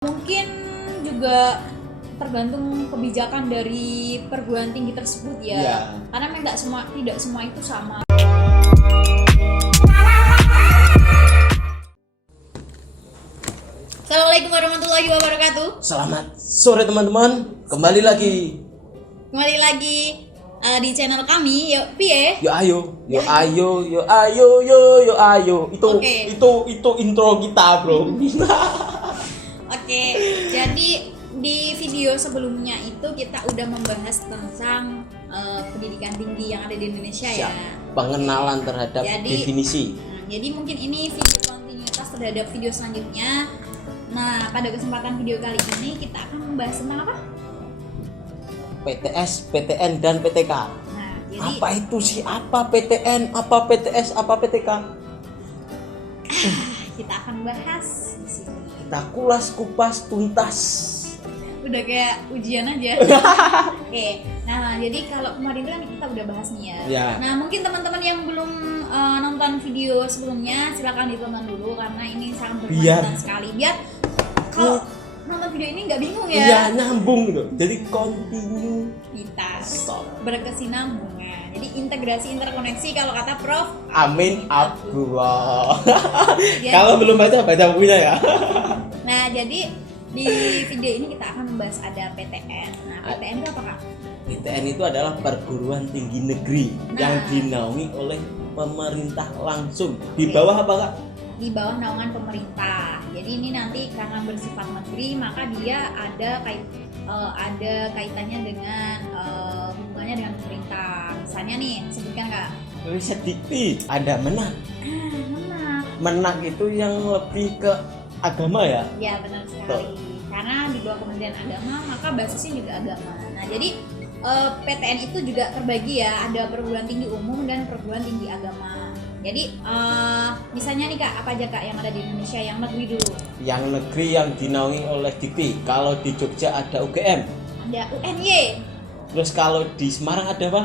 Mungkin juga tergantung kebijakan dari perguruan tinggi tersebut ya. Iya. Karena memang tidak semua itu sama. Assalamualaikum warahmatullahi wabarakatuh. Selamat sore teman-teman, kembali lagi Di channel kami, yuk Pie. Yo ayo, yo ayo, yo ayo, yo ayo. Oke. Itu intro kita, bro. Oke, jadi di video sebelumnya itu kita udah membahas tentang pendidikan tinggi yang ada di Indonesia ya. Pengenalan terhadap definisi. Jadi mungkin ini video kontinuitas terhadap video selanjutnya. Nah, pada kesempatan video kali ini kita akan membahas tentang apa? PTS, PTN, dan PTK. Nah, jadi Apa itu sih? Apa PTN? Apa PTS? Apa PTK? kita akan bahas di sini. Kita kulas, kupas, tuntas. Udah kayak ujian aja. Oke, nah jadi kalau kemarin kan kita udah bahas nih ya. Ya. Nah mungkin teman-teman yang belum nonton video sebelumnya silakan ditonton dulu karena ini sangat bermanfaat sekali. Biar kalau nonton video ini nggak bingung ya. Iya, nyambung gitu. Jadi continue. Kita Stop. berkesinambungan. Jadi integrasi interkoneksi kalau kata Prof. Amin Abdullah. Jadi- Kalau belum baca bukunya ya. Nah jadi di video ini kita akan membahas ada PTN. Nah PTN itu apa Kak? PTN itu adalah perguruan tinggi negeri yang Nah. dinaungi oleh pemerintah langsung. Di bawah apa Kak? Di bawah naungan pemerintah. Jadi ini nanti karena bersifat negeri maka dia ada kaitannya dengan hubungannya dengan pemerintah. Misalnya nih sebutkan Kak. Riset Dikti ada Menak. Menak. Menak itu yang lebih ke agama ya. Ya benar sekali. Karena di bawah Kementerian Agama maka basisnya juga agama. Nah jadi PTN itu juga terbagi ya, ada perguruan tinggi umum dan perguruan tinggi agama. Jadi misalnya nih Kak, apa aja Kak yang ada di Indonesia yang negeri dulu? Yang negeri yang dinaungi oleh Dikti. Kalau di Jogja ada UGM. Ada UNY, Terus kalau di Semarang ada apa?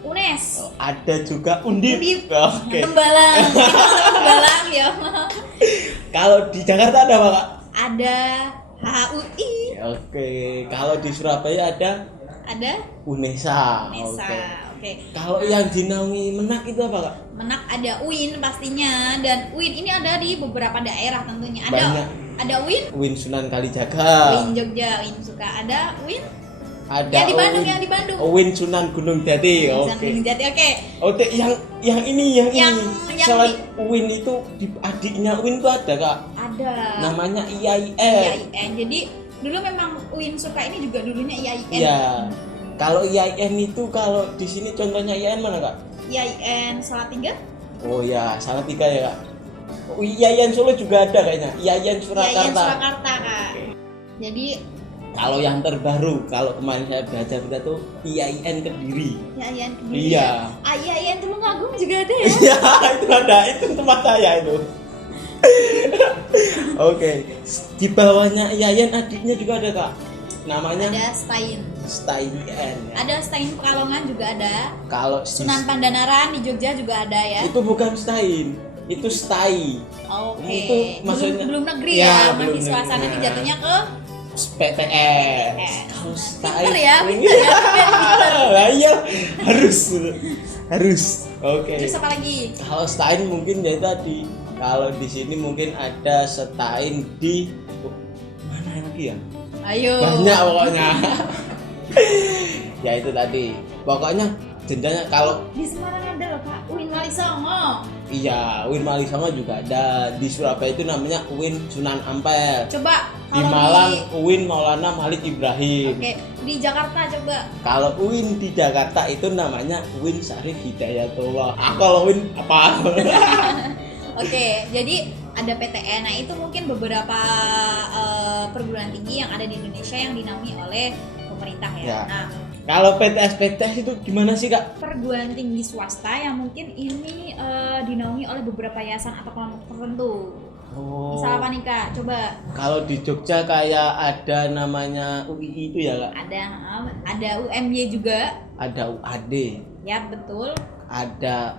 UNES, Ada juga Undip. Undip. Oke. Tembalang, Tembalang ya. Kalau di Jakarta ada apa Kak? Ada HUI, Oke. Kalau di Surabaya ada ada UNESA. UNESA. Oke. Oke. Kalau yang dinaungi Menak itu apa Kak? Menak ada UIN pastinya, dan UIN ini ada di beberapa daerah tentunya. Banyak. Ada UIN, UIN Sunan Kalijaga. UIN Jogja, UIN Suka, ada UIN Ada yang di Bandung, UIN, yang di Bandung. UIN Sunan Gunung Jati. Gunung Oke. Jati, oke. Oke, yang ini. Yang Selain UIN itu adiknya UIN itu ada Kak. Ada. Namanya IAIN. IAIN. Jadi dulu memang UIN Suka ini juga dulunya IAIN. Iya. Kalau IAIN itu kalau di sini contohnya IAIN mana Kak? IAIN Salatiga, Oh ya, salah tiga ya Kak. Oh, IAIN Solo juga ada kayaknya. IAIN IAIN Surakarta. Surakarta Kak. Jadi Kalau yang terbaru, kalau kemarin saya baca berita tuh IAIN Kediri. IAIN Kediri. Iya. IAIN Tulungagung juga ada ya. Iya, itu ada. Itu tempat saya itu. Oke. Di bawahnya IAIN adiknya juga ada Kak. Namanya Ada Stein. STAIN. Ya. Ada Stein Pekalongan juga ada. Kalau Sunan Pandanaran di Jogja juga ada ya. itu bukan STAIN, itu STAI. Oke. Itu maksudnya belum negeri ya, ya, belum masih suasana negeri. ini jatuhnya ke PTS. Kalau STAI. pinter ya, pinter. Lah iya, harus. Oke. Terus apa lagi? Kalau STAIN mungkin ya tadi. Kalau di sini mungkin ada STAIN di mana lagi ya? Ayo. Banyak pokoknya. Ya itu tadi. Pokoknya jenjangnya kalau Di Semarang ada loh Kak, UIN Wali Songo. iya, UIN Walisongo juga ada. Di Surabaya itu namanya UIN Sunan Ampel. Coba Di kalau Malang UIN Maulana Malik Ibrahim. Oke, di Jakarta coba. Kalau UIN di Jakarta itu namanya UIN Syarif Hidayatullah. Kalau UIN apa? Oke, jadi ada PTN. Nah, itu mungkin beberapa perguruan tinggi yang ada di Indonesia yang dinaungi oleh pemerintah ya. Ya. Nah, Kalau PTS itu gimana sih Kak? perguruan tinggi swasta yang mungkin ini dinaungi oleh beberapa yayasan atau kelompok tertentu. Oh. Misal apa nih Kak? Coba. Kalau di Jogja kayak ada namanya UII itu ya Kak? Ada UMY juga. Ada UAD, Ya, betul. ada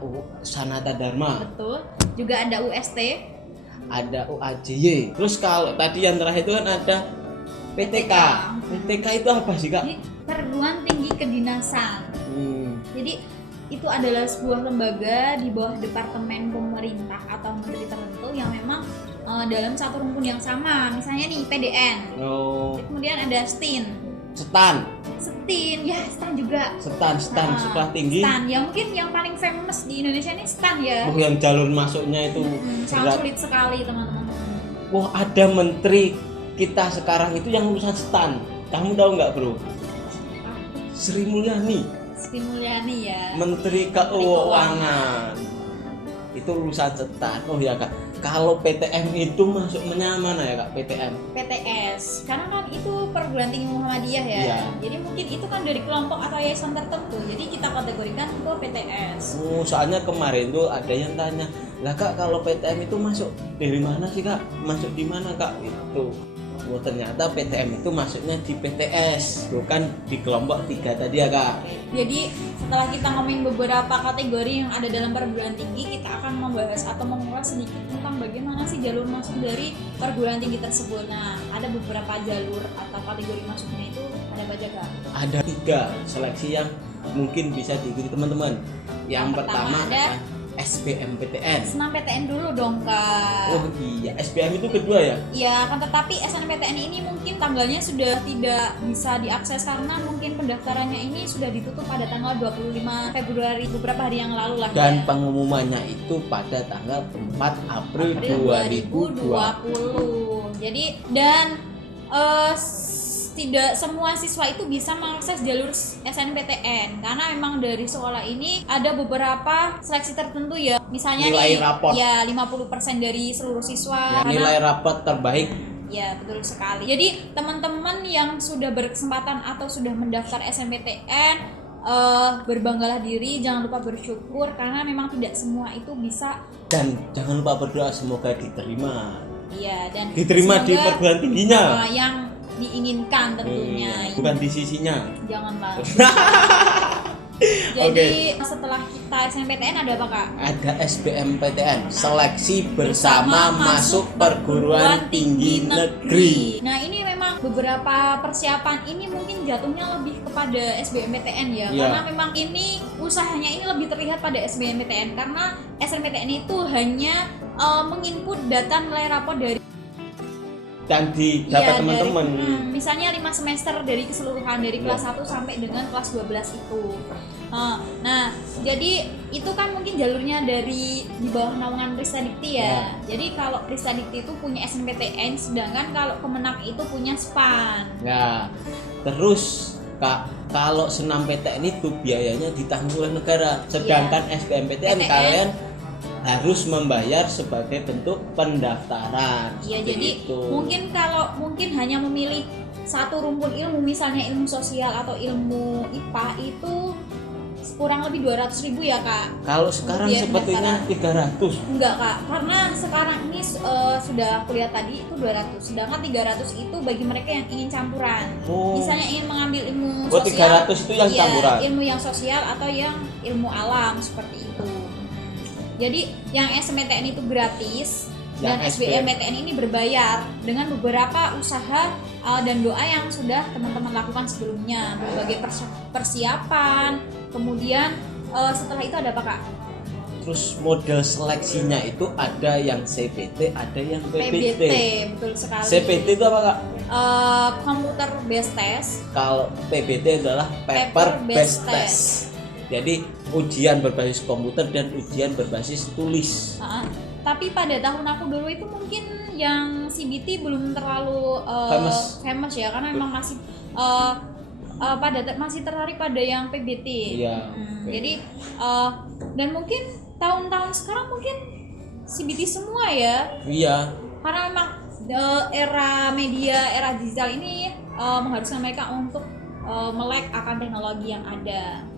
Sanata Dharma, Betul. Juga ada UST. ada UAJY. Terus kalau tadi yang terakhir itu kan ada PTK. PTK itu apa sih Kak? Jadi perguruan tinggi kedinasan. Jadi itu adalah sebuah lembaga di bawah departemen pemerintah atau menteri tertentu yang memang dalam satu rumpun yang sama. Misalnya nih PDN. Kemudian ada STIN, ya STAN juga. STAN sekolah tinggi. STAN, ya mungkin yang paling famous di Indonesia ini STAN ya. Yang jalur masuknya itu sangat sulit sekali teman-teman. Wah, ada menteri kita sekarang itu yang lulusan STAN. Kamu tahu nggak bro? Sri Mulyani ya. Menteri Keuangan. Itu lulusan STAN. Oh ya Kak. Kalau PTM itu masuknya mana ya Kak? PTS. Karena kan itu perguruan tinggi Muhammadiyah ya. Iya. Jadi mungkin itu kan dari kelompok atau yayasan tertentu. Jadi kita kategorikan itu PTS. Soalnya kemarin tuh ada yang tanya, "Lah Kak, kalau PTM itu masuk dari mana sih Kak? Masuk di mana Kak?" Itu. Oh, ternyata PTM itu masuknya di PTS, bukan di kelompok 3 tadi ya Kak. Jadi setelah kita ngomongin beberapa kategori yang ada dalam perguruan tinggi, kita akan membahas atau mengulas sedikit tentang bagaimana sih jalur masuk dari perguruan tinggi tersebut. Nah, ada beberapa jalur atau kategori masuknya itu ada apa aja Kak? Ada 3 seleksi yang mungkin bisa diikuti teman-teman. Yang pertama ada SBMPTN. SNMPTN dulu dong Kak. Oh iya, SBM itu kedua ya? Iya, kan tetapi SNMPTN ini mungkin tanggalnya sudah tidak bisa diakses karena mungkin pendaftarannya ini sudah ditutup pada tanggal 25 Februari beberapa hari yang lalu lah. Dan ya. Pengumumannya itu pada tanggal 4 April 2020. Jadi dan tidak semua siswa itu bisa mengakses jalur SNMPTN karena memang dari sekolah ini ada beberapa seleksi tertentu ya. Misalnya nilai nih raport. Ya 50% dari seluruh siswa. Ya, nilai raport terbaik. Ya betul sekali. Jadi teman-teman yang sudah berkesempatan atau sudah mendaftar SNMPTN, berbanggalah diri, jangan lupa bersyukur karena memang tidak semua itu bisa. Dan jangan lupa berdoa semoga diterima. Iya, dan diterima di perguruan tingginya. Yang diinginkan tentunya. Bukan di sisinya. Janganlah. Jadi setelah kita SNMPTN ada apa Kak? Ada SBMPTN, seleksi bersama masuk perguruan tinggi negeri. Nah ini memang beberapa persiapan ini mungkin jatuhnya lebih kepada SBMPTN ya. Karena memang ini usahanya ini lebih terlihat pada SBMPTN karena SNMPTN itu hanya menginput data nilai rapor dari dan didapat teman-teman. Misalnya 5 semester dari keseluruhan dari kelas 1 sampai dengan kelas 12 itu. Nah, jadi itu kan mungkin jalurnya dari di bawah naungan Risdikti ya. Jadi kalau Risdikti itu punya SNMPTN, sedangkan kalau Kemenak itu punya SPAN. Ya. Terus Kak, kalau SNMPTN itu biayanya ditanggung oleh negara, sedangkan SBMPTN kalian harus membayar sebagai bentuk pendaftaran. Iya, jadi mungkin hanya memilih satu rumpun ilmu, misalnya ilmu sosial atau ilmu IPA itu kurang lebih 200.000 ya Kak. Kalau sekarang sepertinya 300. Enggak Kak, karena sekarang ini sudah kuliah tadi itu 200, sedangkan 300 itu bagi mereka yang ingin campuran. Misalnya ingin mengambil ilmu sosial. 300 itu yang campuran. Ilmu yang sosial atau yang ilmu alam seperti itu. Jadi yang SNMPTN itu gratis dan SBMPTN ini berbayar dengan beberapa usaha dan doa yang sudah teman-teman lakukan sebelumnya, berbagai persiapan. Kemudian setelah itu ada apa Kak? Terus model seleksinya itu ada yang CPT, ada yang PBT. Betul sekali. CPT itu apa Kak? Computer based test. Kalau PBT adalah paper based test. Jadi ujian berbasis komputer dan ujian berbasis tulis. Tapi pada tahun aku dulu itu mungkin yang CBT belum terlalu famous ya, karena memang masih masih tertarik pada yang PBT. Iya. Jadi dan mungkin tahun-tahun sekarang mungkin CBT semua ya. Iya. Karena memang era media, era digital ini mengharuskan mereka untuk melek akan teknologi yang ada.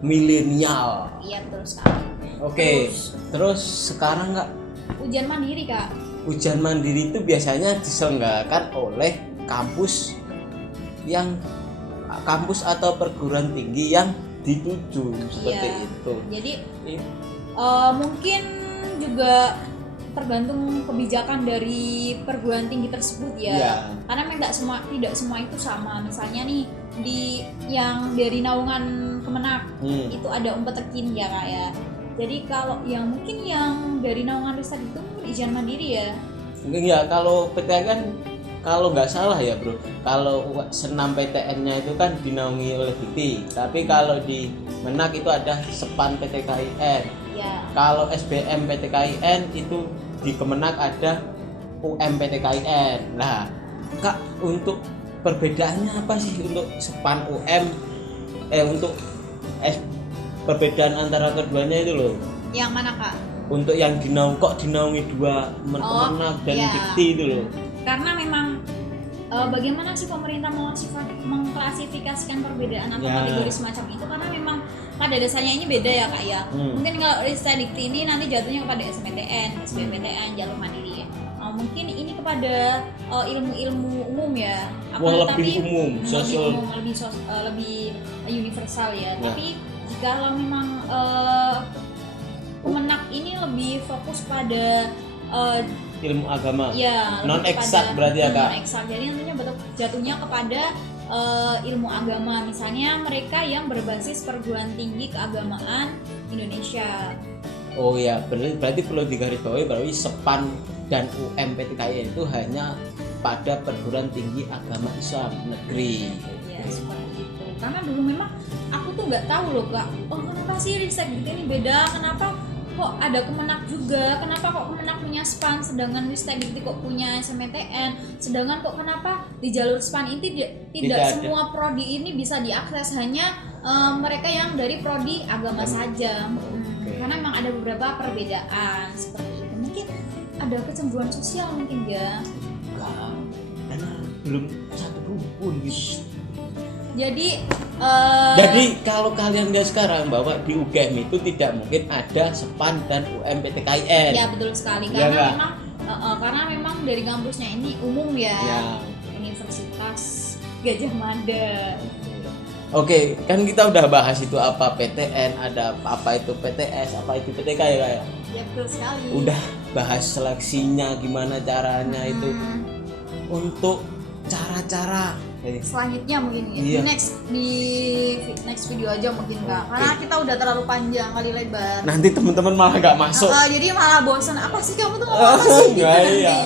Milenial. Iya betul sekali. Oke. Terus sekarang Kak, ujian mandiri Kak. Ujian mandiri itu biasanya diselenggarakan oleh kampus atau perguruan tinggi yang dituju seperti itu. Jadi mungkin juga tergantung kebijakan dari perguruan tinggi tersebut ya. Iya. Karena memang tidak semua itu sama. Misalnya nih di yang dari naungan Kemenak itu ada Umpeterkin ya Kak ya. Jadi kalau yang mungkin yang dari naungan riset itu izin mandiri ya. Mungkin ya kalau PTN kan kalau nggak salah ya bro, kalau senam PTN-nya itu kan dinaungi oleh Dikti, tapi kalau di Menak itu ada SEPAN PTKIN. Ya. Kalau SBM PTKIN itu di Kemenak ada UM PTKIN. Nah, Kak, untuk perbedaannya apa sih untuk SEPAN UM untuk perbedaan antara keduanya itu loh? Yang mana Kak? Untuk yang dinaungi dua Kemenak dan iya. Dikti itu loh. Karena memang bagaimana sih pemerintah mengklasifikasikan perbedaan atau kategori semacam itu, karena memang pada dasarnya ini beda ya Kak ya. Mungkin kalau Ristek Dikti ini nanti jatuhnya kepada SMPTN, SBMPTN, jalur mandiri ya. Mungkin ini kepada ilmu-ilmu umum ya. Lebih umum, sosial, lebih universal ya. Tapi jika memang Kemenak ini lebih fokus pada ilmu agama, ya, non eksak berarti ya Kak. Non eksak, jadi nantinya jatuhnya kepada ilmu agama, misalnya mereka yang berbasis perguruan tinggi keagamaan Indonesia. Oh ya, berarti perlu digarisbawahi bahwa SEPAN dan UMPTKI itu hanya pada perguruan tinggi agama Islam negeri. Ya seperti itu. Karena dulu memang aku tuh nggak tahu loh Kak. Oh kenapa sih Ristek Dikti ini beda? Kenapa kok ada Kemenak juga? Kenapa kok Kemenak punya SPAN sedangkan Ristek Dikti kok punya SMPTN? Sedangkan kok kenapa di jalur SPAN ini tidak semua prodi ini bisa diakses, hanya mereka yang dari prodi agama saja. Karena memang ada beberapa perbedaan seperti itu. Mungkin ada kecemburuan sosial mungkin ya. Enggak, karena belum satu rukun gitu. Jadi kalau kalian lihat sekarang bahwa di UGM itu tidak mungkin ada SEPAN dan UMPTKIN. Ya betul sekali, karena memang dari kampusnya ini umum ya. Universitas Gajah Mada. Oke, kan kita udah bahas itu apa PTN, ada apa itu PTS, apa itu PTK ya Kak? Ya betul sekali. Udah bahas seleksinya gimana caranya itu. Untuk cara-cara selanjutnya mungkin ya. Di next video aja mungkin Kak. Karena kita udah terlalu panjang kali lebar. Nanti teman-teman malah nggak masuk. Jadi malah bosan. Apa sih kamu tuh ngomong apa sih? Iya.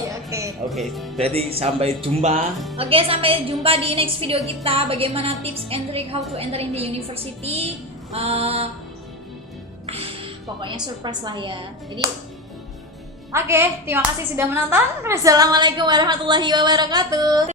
Oke. Jadi sampai jumpa. Oke, sampai jumpa di next video kita. Bagaimana tips and trick how to enter in the university. Pokoknya surprise lah ya. Jadi oke, terima kasih sudah menonton. Wassalamualaikum warahmatullahi wabarakatuh.